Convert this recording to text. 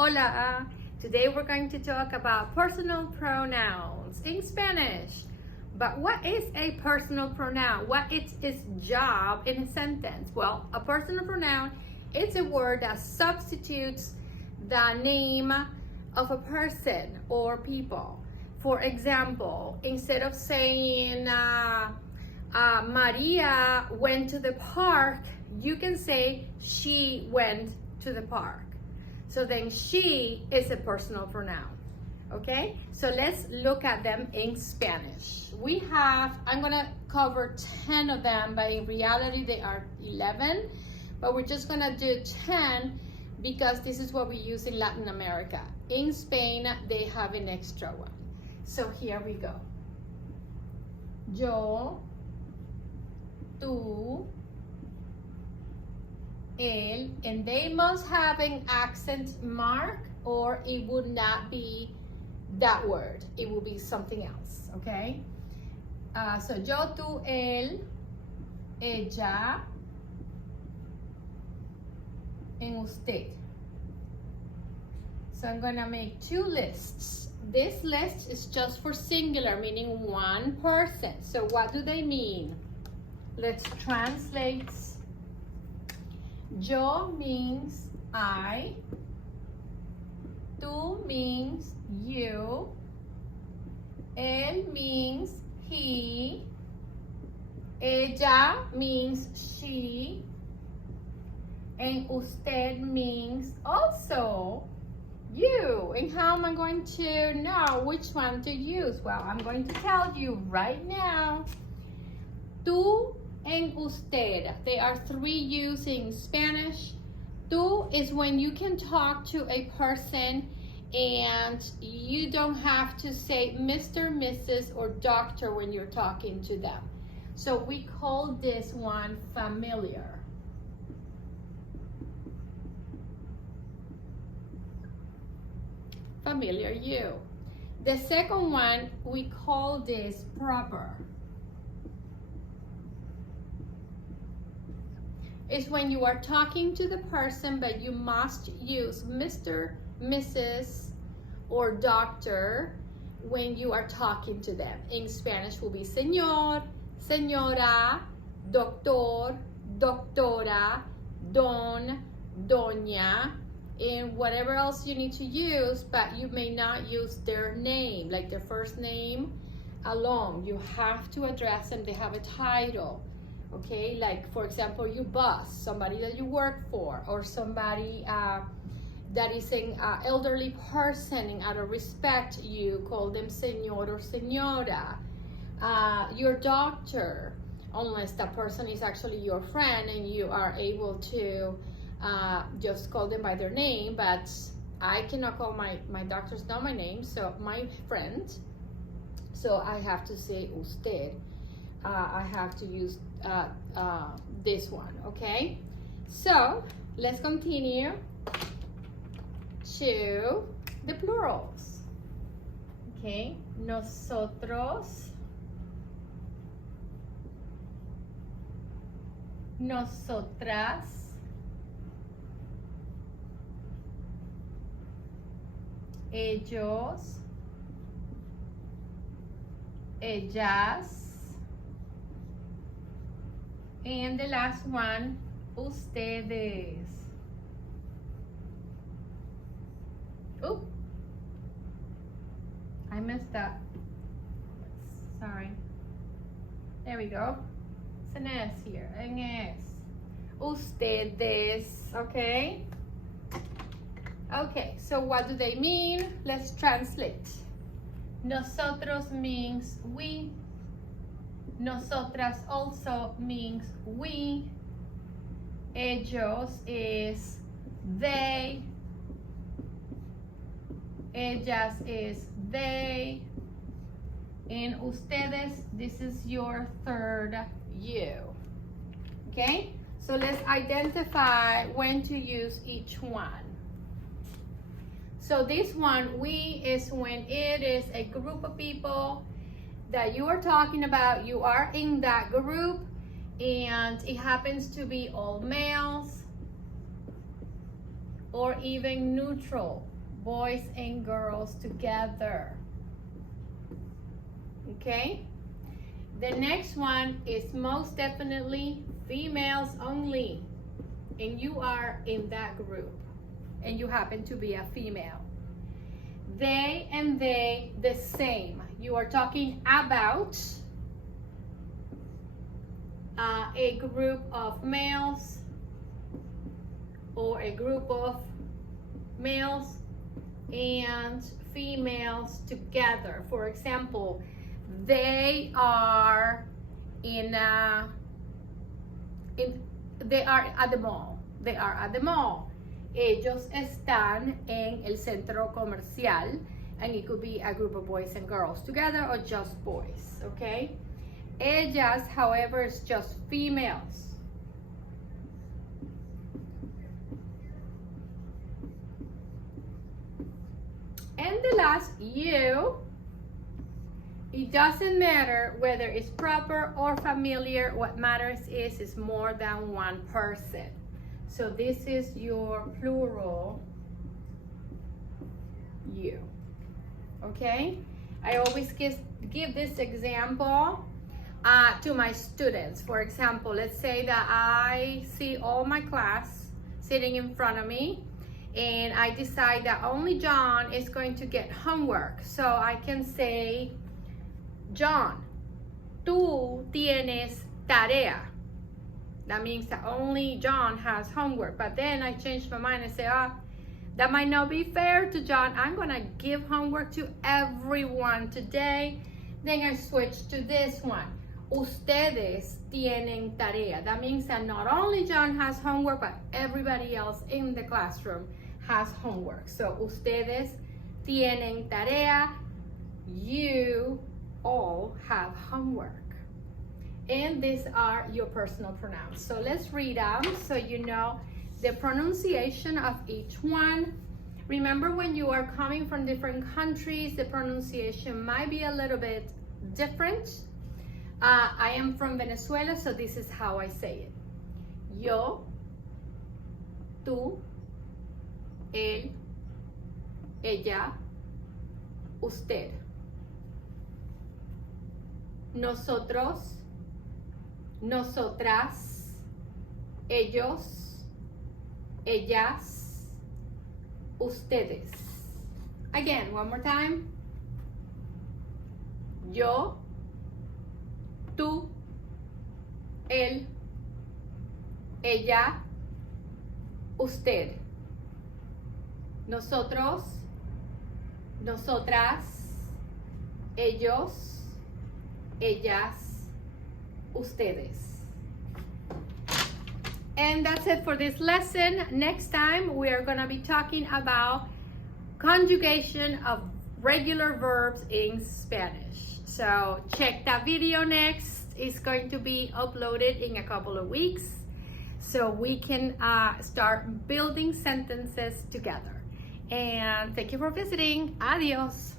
Hola! Today we're going to talk about personal pronouns in Spanish. But what is a personal pronoun? What is its job in a sentence? Well, a personal pronoun is a word that substitutes the name of a person or people. For example, instead of saying Maria went to the park, you can say she went to the park. So then she is a personal pronoun. Okay, so let's look at them in Spanish. I'm gonna cover 10 of them, but in reality they are 11, but we're just gonna do 10 because this is what we use in Latin America. In Spain, they have an extra one. So here we go. Yo, tú, él, and they must have an accent mark or it would not be that word. It will be something else, okay? So yo, tú, él, ella, and usted. So I'm gonna make two lists. This list is just for singular, meaning one person. So what do they mean? Let's translate. Yo means I, tú means you, él means he, ella means she, and usted means also you. And how am I going to know which one to use? Well, I'm going to tell you right now. Tú and usted, they are three used in Spanish. Tú is when you can talk to a person and you don't have to say Mr., Mrs., or Doctor when you're talking to them. So we call this one familiar. Familiar you. The second one, we call this proper. Is when you are talking to the person, but you must use Mr., Mrs., or Doctor when you are talking to them. In Spanish will be señor, señora, doctor, doctora, don, doña, and whatever else you need to use, but you may not use their name, like their first name alone. You have to address them. They have a title. Okay, like for example, your boss, somebody that you work for, or somebody that is an elderly person, and out of respect, you call them señor or señora. Your doctor, unless that person is actually your friend and you are able to just call them by their name, but I cannot call my doctors not my name, so my friend, so I have to say usted. I have to use this one, okay? So let's continue to the plurals. Okay, nosotros, nosotras, ellos, ellas, and the last one, ustedes. Oh, I messed up. Sorry. There we go. It's an S here, an S. Ustedes, okay? Okay, so what do they mean? Let's translate. Nosotros means we. Nosotras also means we. Ellos is they. Ellas is they. And ustedes, this is your third you. Okay? So let's identify when to use each one. So this one, we, is when it is a group of people that you are talking about. You are in that group and it happens to be all males or even neutral, boys and girls together. Okay? The next one is most definitely females only, and you are in that group, and you happen to be a female. They and they, the same. You are talking about a group of males or a group of males and females together. For example, they are they are at the mall. They are at the mall. Ellos están en el centro comercial, and it could be a group of boys and girls together or just boys, okay? Ellas, however, is just females. And the last, you, it doesn't matter whether it's proper or familiar. What matters is it's more than one person. So this is your plural, you. Okay? I always give this example to my students. For example, let's say that I see all my class sitting in front of me, and I decide that only John is going to get homework. So I can say, John, tú tienes tarea. That means that only John has homework. But then I change my mind and say, that might not be fair to John. I'm gonna give homework to everyone today. Then I switch to this one. Ustedes tienen tarea. That means that not only John has homework, but everybody else in the classroom has homework. So ustedes tienen tarea. You all have homework. And these are your personal pronouns. So let's read them so you know the pronunciation of each one. Remember, when you are coming from different countries, the pronunciation might be a little bit different. I am from Venezuela, so this is how I say it. Yo, tú, él, ella, usted. Nosotros, nosotras, ellos, ellas, ustedes. Again, one more time. Yo, tú, él, ella, usted. Nosotros, nosotras, ellos, ellas, ustedes. And that's it for this lesson. Next time we are going to be talking about conjugation of regular verbs in Spanish. So check that video next. It's going to be uploaded in a couple of weeks so we can start building sentences together. And thank you for visiting. Adios.